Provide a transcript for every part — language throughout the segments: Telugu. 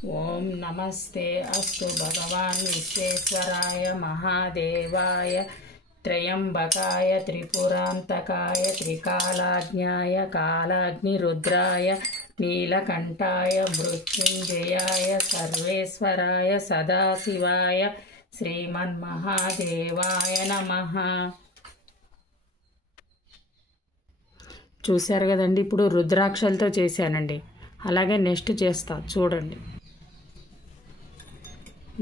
ओम नमस्ते अस्तु भगवान् विश्वेश्वराय महादेवाय त्रयंबकाय त्रिपुरांतकाय त्रिकालाज्ञाय कालाग्निरुद्राय नीलकंठाय मृत्युंजयाय सर्वेश्वराय सदाशिवाय श्रीमन्महादेवाय नमः। చూశారు కదండి, ఇప్పుడు రుద్రాక్షలతో చేశానండి. అలాగే నెక్స్ట్ చేస్తా చూడండి.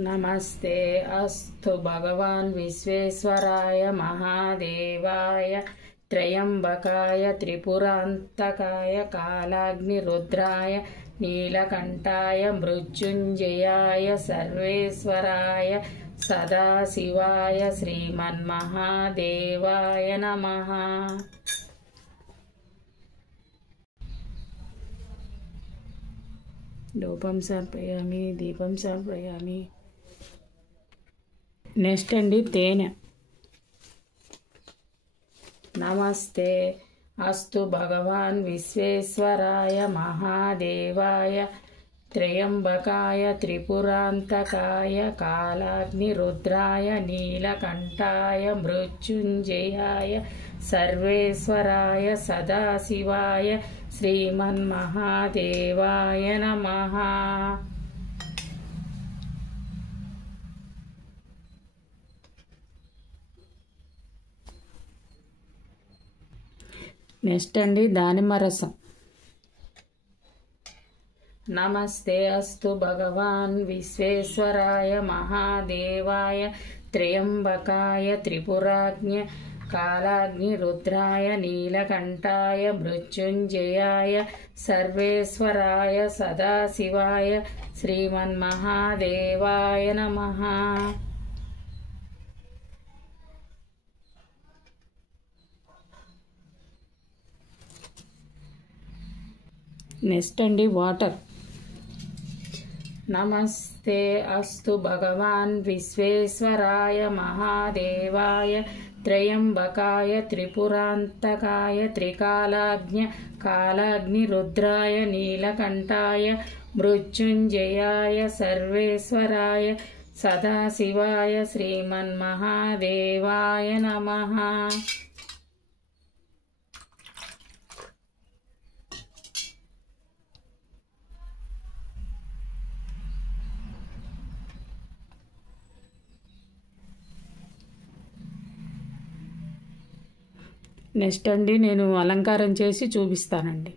నమస్తే అస్తు భగవాన్ విశ్వేశ్వరాయ మహాదేవాయ త్రయంబకాయ త్రిపురాంతకాయ కాలాగ్నిరుద్రాయ నీలకంఠాయ మృత్యుంజయాయ సర్వేశ్వరాయ సదాశివాయ శ్రీమన్మహాదేవాయ నమః। धूपं समर्पयामि दीपं समर्पयामि। नेक्स्ट अंडी तेने। नमस्ते अस्तु भगवान् विश्वेश्वराय महादेवाय त्रयंबकाय त्रिपुरांतकाय कालाग्निरुद्राय नीलकंठाय मृत्युंजयाय सर्वेश्वराय सदाशिवाय श्रीमन्महादेवाय नमः। नेक्स्ट अंडी दानिम्म रसम। नमस्ते अस्तु भगवान् विश्वेश्वराय महादेवाय त्र्यंबकाय त्रिपुराग्न्य कालाग्निरुद्राय नीलकंठाय मृत्युंजयाय सर्वेश्वराय सदाशिवाय श्रीमन्महादेवाय नमः। नेक्स्ट अंडी वाटर। नमस्ते अस्तु भगवान् विश्वेश्वराय महादेवाय त्रयंबकाय त्रिपुरांतकाय त्रिकालाग्न्य कालाग्निरुद्राय नीलकंठाय मृत्युंजयाय सर्वेश्वराय सदाशिवाय श्रीमन्महादेवाय नमः। నెక్స్ట్ అండి నేను అలంకారం చేసి చూపిస్తానండి.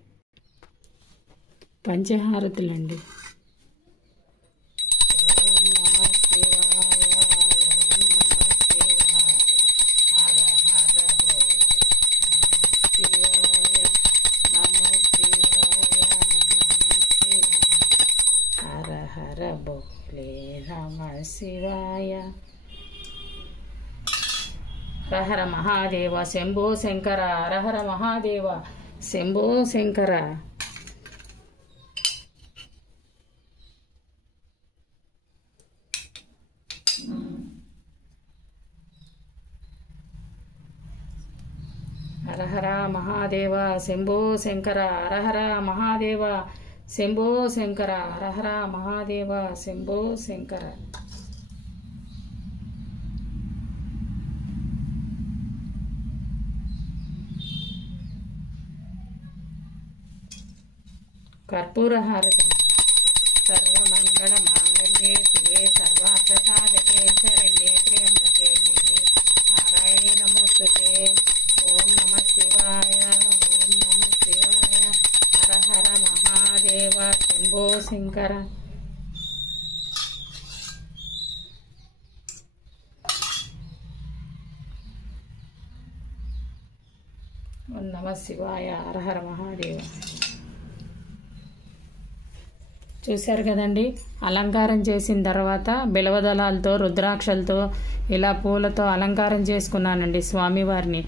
పంచహారతులండి. హర హర బోలే నమః శివాయ। हर हर महादेव शंभो शंकर। हर हर महादेव शंभो शंकर। हर हर महादेव शंभो शंकर। हर हर महादेव शंभो शंकर। हर हर महादेव शंभो शंकर। कर्पूर हारति। सर्वमंगल मांगल्ये शिवे सर्वार्थसाधके शरण्ये त्र्यंबके देवी नारायणी नमोस्तुते। ओम नमः शिवाय। ओम नमः शिवाय। हर हर महादेव शंभो शंकर। ओम नमः शिवाय। हर हर महादेव। చూశారు కదండి, అలంకారం చేసిన తర్వాత బిలవదళాలతో రుద్రాక్షలతో ఇలా పూలతో అలంకారం చేసుకున్నానండి స్వామివారిని.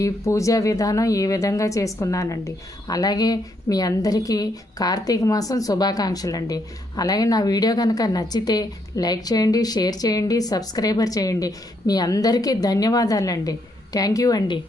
ఈ పూజా విధానం ఈ విధంగా చేసుకున్నానండి. అలాగే మీ అందరికీ కార్తీక మాసం శుభాకాంక్షలండి. అలాగే నా వీడియో కనుక నచ్చితే లైక్ చేయండి, షేర్ చేయండి, సబ్స్క్రైబర్ చేయండి. మీ అందరికీ ధన్యవాదాలండి. థ్యాంక్ యూ అండి.